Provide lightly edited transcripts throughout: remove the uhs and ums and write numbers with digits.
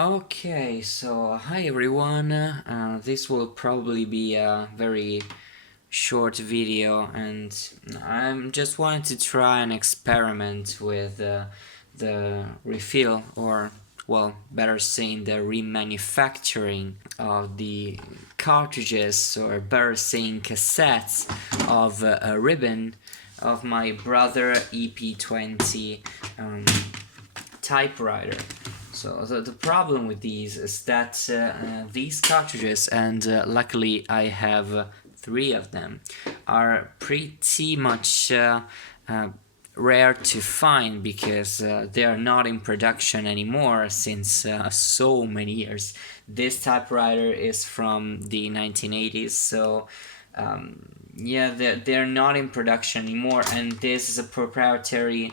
Okay, so hi everyone. This will probably be a very short video, and I'm just wanting to try an experiment with the refill, or well, better saying the remanufacturing of the cartridges, or better saying cassettes of a ribbon of my brother EP-20 Typewriter. So the problem with these is that these cartridges, and luckily I have three of them, are pretty much rare to find because they are not in production anymore since so many years. This typewriter is from the 1980s, so yeah, they're not in production anymore, and this is a proprietary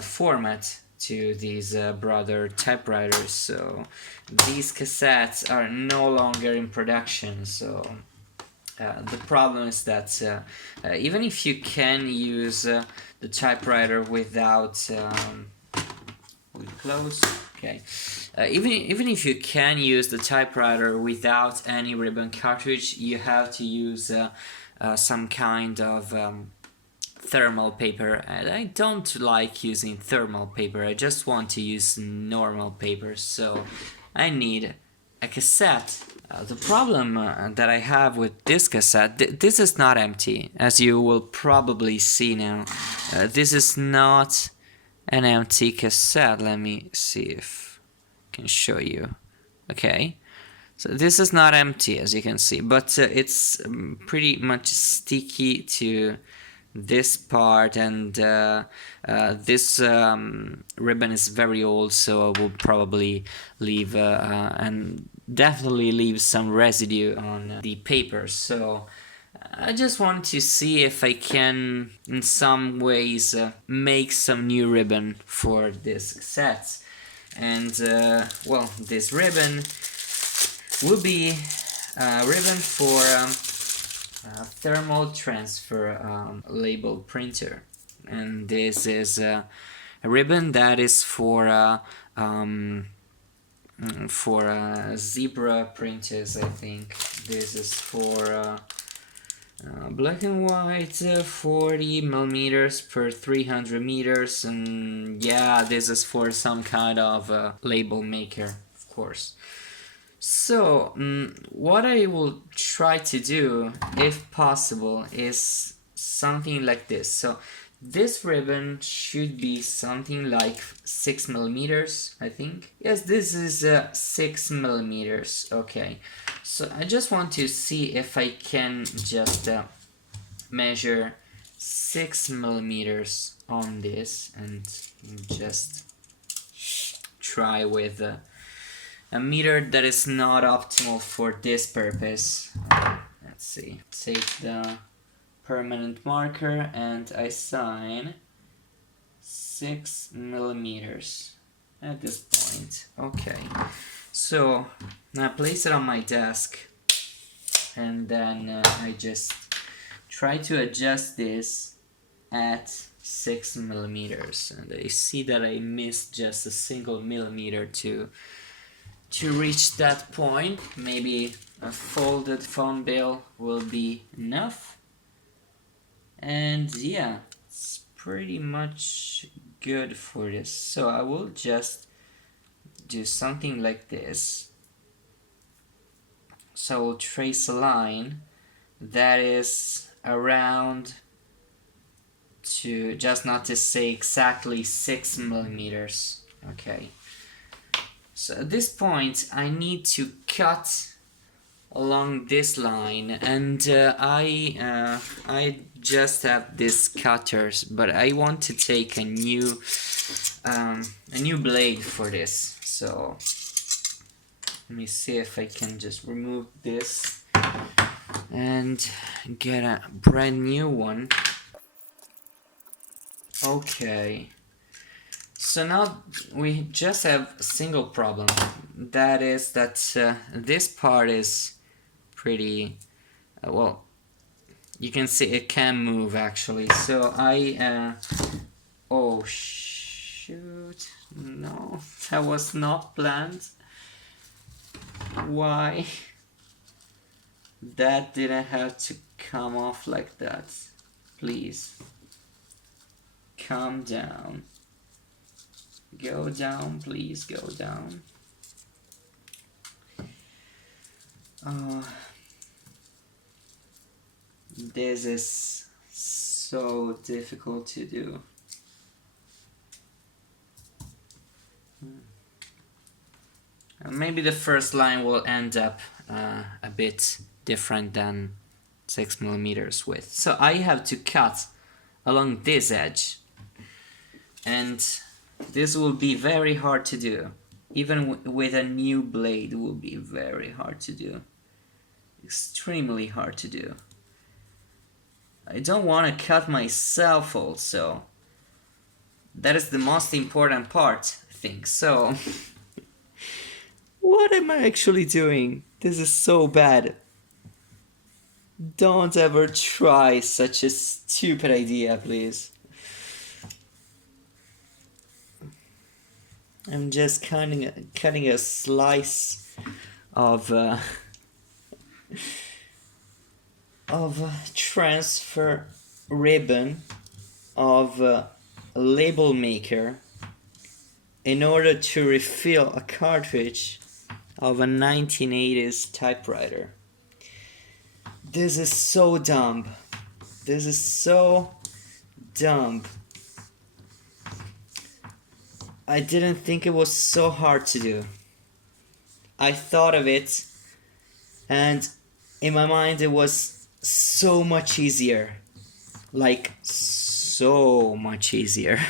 format to these brother typewriters, so these cassettes are no longer in production. So the problem is that even if you can use the typewriter without close, okay, even if you can use the typewriter without any ribbon cartridge, you have to use some kind of thermal paper, and I don't like using thermal paper. I just want to use normal paper, so I need a cassette. The problem that I have with this cassette, this is not empty, as you will probably see now. This is not an empty cassette. Let me see if I can show you. Okay, so this is not empty, as you can see, but it's pretty much sticky to this part, and this ribbon is very old, so I will probably leave and definitely leave some residue on the paper. So I just want to see if I can in some ways make some new ribbon for this cassette. And well, this ribbon will be a ribbon for thermal transfer label printer, and this is a ribbon that is for zebra printers. I think this is for black and white, 40 millimeters per 300 meters, and yeah, this is for some kind of label maker, of course. So, what I will try to do, if possible, is something like this. So, this ribbon should be something like 6 millimeters, I think. Yes, this is 6 millimeters. Okay, so I just want to see if I can just measure 6 millimeters on this, and just try with a meter that is not optimal for this purpose. Let's see. Take the permanent marker and I sign 6 millimeters at this point. Okay, so now I place it on my desk, and then I just try to adjust this at 6 millimeters, and I see that I missed just a single millimeter to reach that point. Maybe a folded phone bill will be enough, and yeah, it's pretty much good for this. So I will just do something like this. So I will trace a line that is around, to just not to say exactly 6 millimeters. Okay, so at this point I need to cut along this line, and I just have this cutters, but I want to take a new blade for this. So let me see if I can just remove this and get a brand new one. Okay, so now we just have a single problem. That is that this part is pretty well, you can see it can move actually. So I oh shoot, no, that was not planned. Why? That didn't have to come off like that. Please. Calm down. Go down, please, go down. This is so difficult to do. Maybe the first line will end up a bit different than 6mm width. So I have to cut along this edge, and this will be very hard to do. Even with a new blade, it will be very hard to do. Extremely hard to do. I don't want to cut myself also. That is the most important part, I think. So, what am I actually doing? This is so bad. Don't ever try such a stupid idea, please. I'm just cutting a slice of transfer ribbon of a label maker in order to refill a cartridge of a 1980s typewriter. This is so dumb. This is so dumb. I didn't think it was so hard to do. I thought of it, and in my mind it was so much easier. Like, so much easier.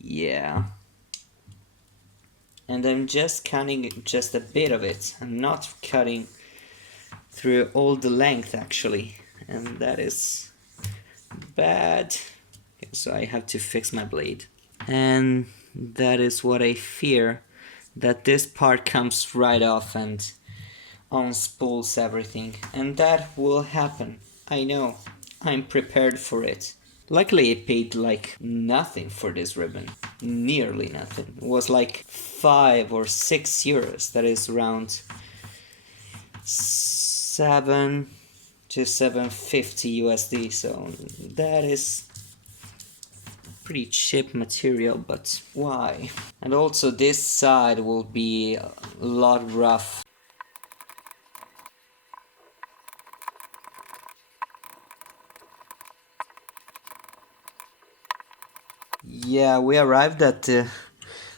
Yeah. And I'm just cutting just a bit of it. I'm not cutting through all the length actually. And that is bad. Okay, so I have to fix my blade. And that is what I fear, that this part comes right off and unspools everything, and that will happen. I know, I'm prepared for it. Luckily I paid like nothing for this ribbon, nearly nothing. It was like 5 or 6 euros, that is around 7 to 750 USD, so that is pretty cheap material, but why? And also this side will be a lot rough. Yeah, we arrived at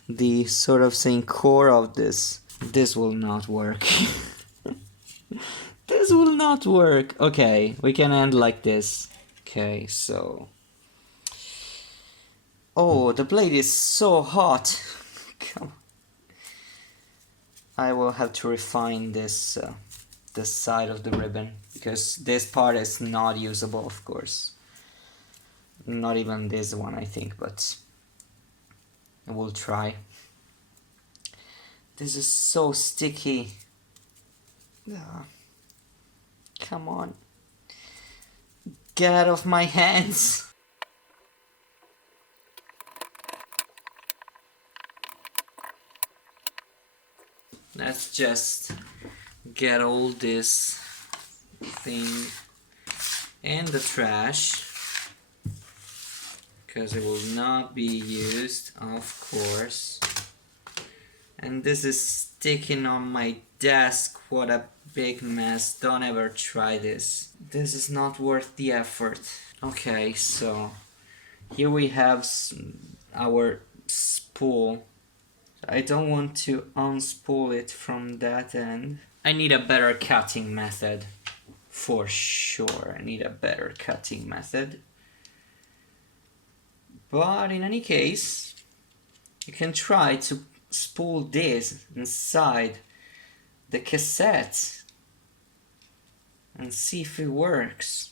the sort of saying core of this. This will not work. This will not work. Okay, we can end like this. Okay, so... Oh, the blade is so hot. Come on. I will have to refine this this side of the ribbon, because this part is not usable, of course. Not even this one, I think, but I will try. This is so sticky. Come on. Get out of my hands. Let's just get all this thing in the trash, because it will not be used, of course. And this is sticking on my desk. What a big mess. Don't ever try this. This is not worth the effort. Okay, so here we have our spool. I don't want to unspool it from that end. I need a better cutting method. For sure, I need a better cutting method. But in any case, you can try to spool this inside the cassette and see if it works.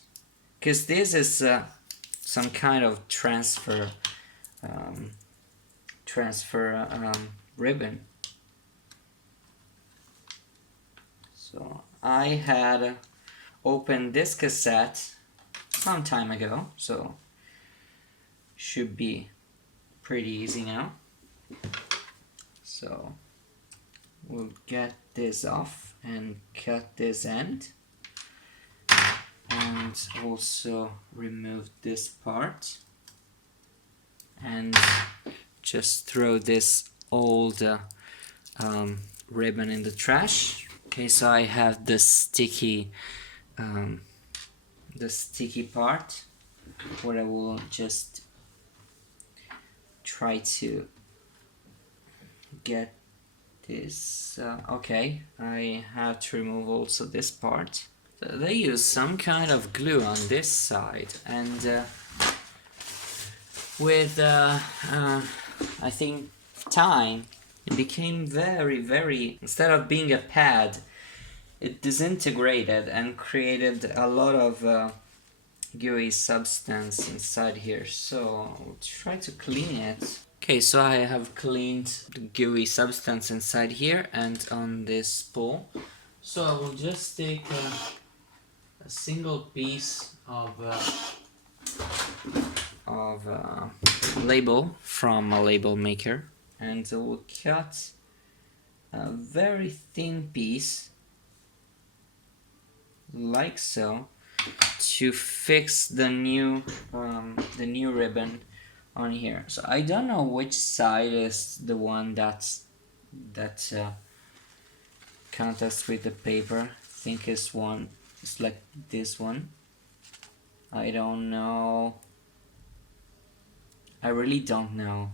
Because this is some kind of transfer ribbon. So I had opened this cassette some time ago, so should be pretty easy now. So we'll get this off and cut this end, and also remove this part, and just throw this old ribbon in the trash. Okay, so I have the sticky part where I will just try to get this. Okay, I have to remove also this part. So they use some kind of glue on this side, and with I think time, it became very, instead of being a pad, it disintegrated and created a lot of gooey substance inside here. So I'll try to clean it. Okay, so I have cleaned the gooey substance inside here and on this spool. So I will just take a single piece of label from a label maker, and I will cut a very thin piece like so to fix the new ribbon on here. So I don't know which side is the one that contact with the paper. I think it's like this one. I don't know. I really don't know.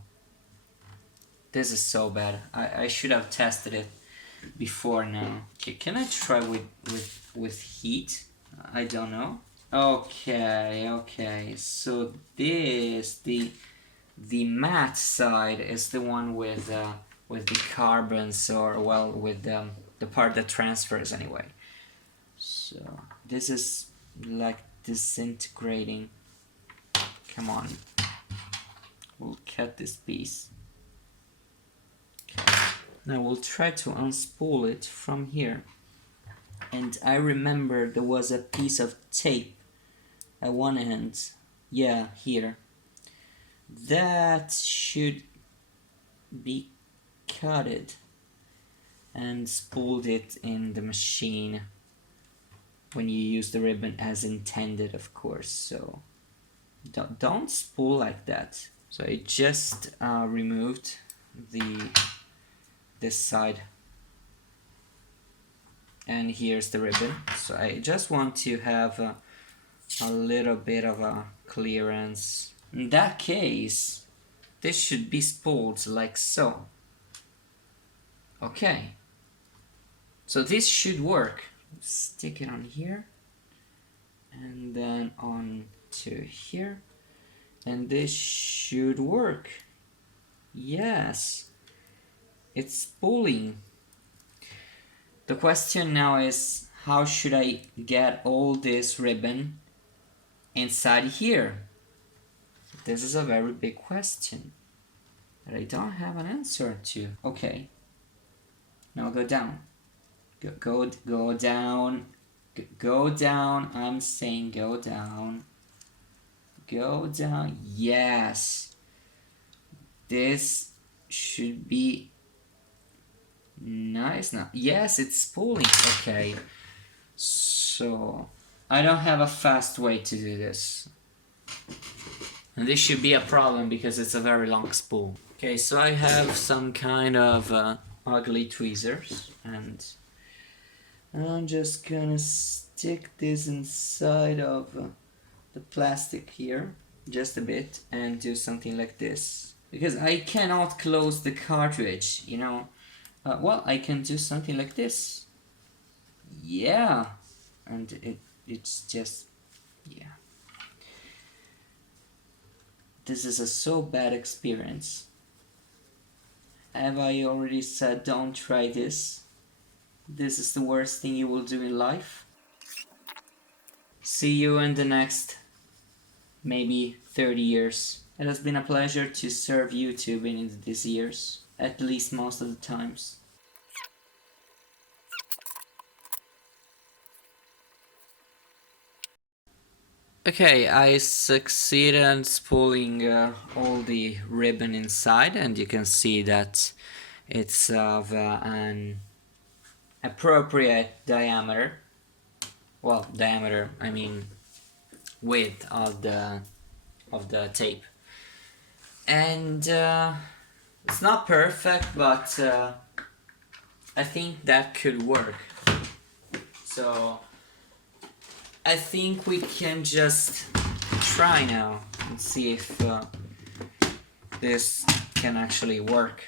This is so bad. I should have tested it before now. Okay, can I try with heat? I don't know. Okay. So this the matte side is the one with the carbons, or well, with the part that transfers anyway. So this is like disintegrating. Come on, we'll cut this piece. Okay. Now we'll try to unspool it from here. And I remember there was a piece of tape at one end. Yeah, here. That should be cutted and spooled it in the machine when you use the ribbon as intended, of course. So don't spool like that. So I just removed this side, and here's the ribbon. So I just want to have a little bit of a clearance. In that case, this should be spooled like so. Okay, so this should work. Stick it on here, and then on to here, and this should work. Yes, it's spooling. The question now is, how should I get all this ribbon inside here? This is a very big question that I don't have an answer to. Okay, now go down. Go down. Go down. I'm saying go down. Go down. Yes. This should be nice now. Yes, it's spooling. Okay. So I don't have a fast way to do this. And this should be a problem because it's a very long spool. Okay, so I have some kind of ugly tweezers, and I'm just gonna stick this inside of the plastic here, just a bit, and do something like this. Because I cannot close the cartridge, you know. Well, I can do something like this. Yeah, and it's just, yeah. This is a so bad experience. Have I already said don't try this? This is the worst thing you will do in life. See you in the next maybe 30 years. It has been a pleasure to serve YouTube in these years, at least most of the times. Okay, I succeeded in spooling all the ribbon inside, and you can see that it's of an appropriate diameter. Well, diameter, I mean width of the tape. And it's not perfect, but I think that could work. So I think we can just try now and see if this can actually work,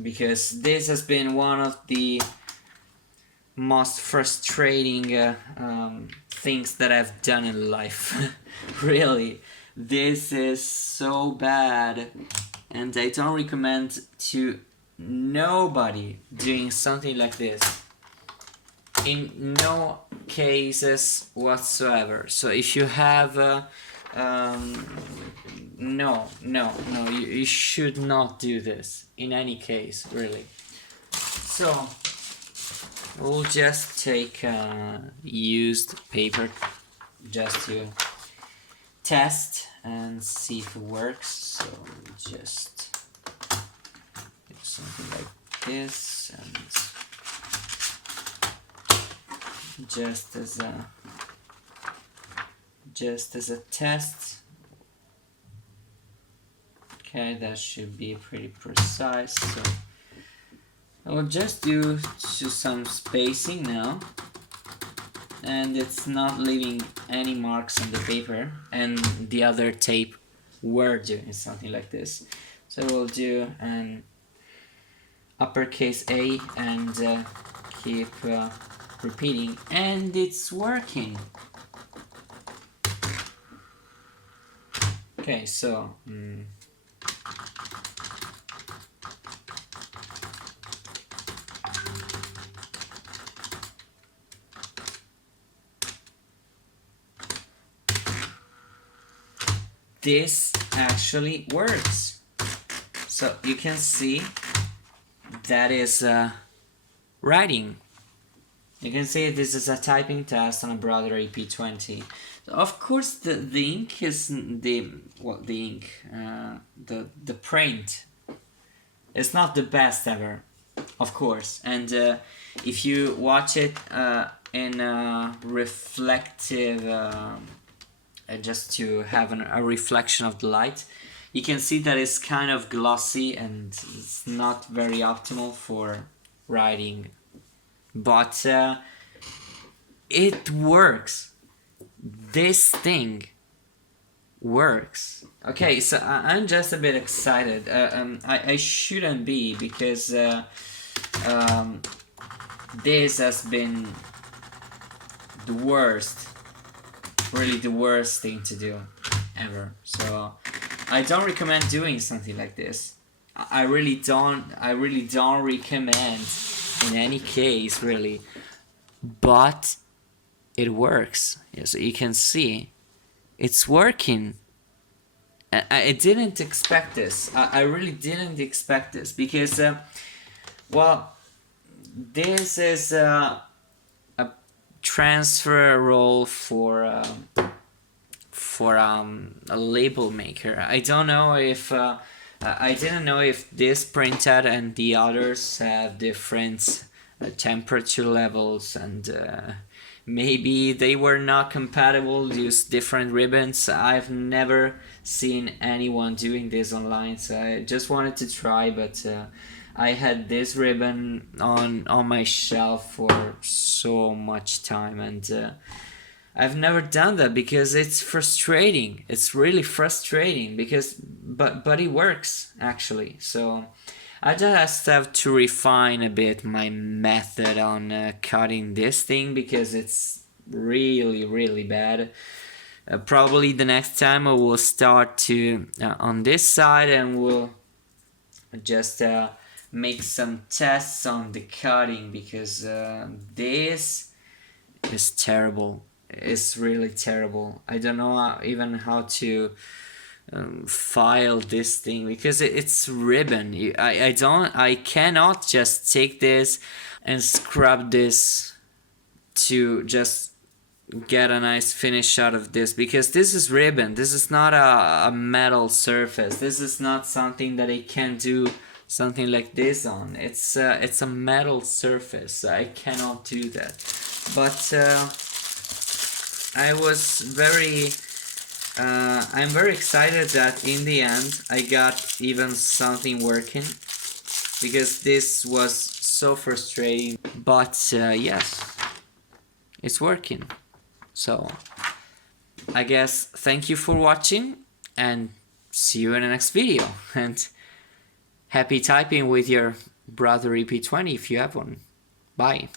because this has been one of the most frustrating things that I've done in life. Really, this is so bad, and I don't recommend to nobody doing something like this, in no cases whatsoever. So if you have no, you should not do this in any case, really. So we'll just take used paper just to test and see if it works. So just do something like this, and just as a test. Okay, that should be pretty precise. So I will just do some spacing now, and it's not leaving any marks on the paper, and the other tape were doing something like this. So we'll do an uppercase A and keep repeating, and it's working. Okay, so this actually works. So you can see that is writing. You can see this is a typing test on a Brother EP-20. So of course the ink is the print is not the best ever, of course. And if you watch it in a reflective, just to have a reflection of the light, you can see that it's kind of glossy and it's not very optimal for writing. But it works. This thing works. Okay, so I'm just a bit excited. I shouldn't be, because this has been the worst, really the worst thing to do ever. So I don't recommend doing something like this. I really don't recommend in any case, really. But it works. Yeah, so you can see it's working. I didn't expect this. I really didn't expect this, because well, this is a transfer roll for a label maker. I don't know if I didn't know if this printhead and the others have different temperature levels, and maybe they were not compatible, use different ribbons. I've never seen anyone doing this online, so I just wanted to try, but I had this ribbon on my shelf for so much time, and I've never done that because it's frustrating. It's really frustrating, because but it works actually. So I just have to refine a bit my method on cutting this thing, because it's really bad. Probably the next time I will start to on this side, and we'll just make some tests on the cutting, because this is terrible. It's really terrible. I don't know even how to file this thing, because it's ribbon. I cannot just take this and scrub this to just get a nice finish out of this, because this is ribbon. This is not a metal surface. This is not something that I can do something like this on. It's a metal surface. I cannot do that. But I'm very excited that in the end I got even something working, because this was so frustrating. But yes, it's working. So I guess thank you for watching, and see you in the next video. And happy typing with your brother EP-20 if you have one. Bye.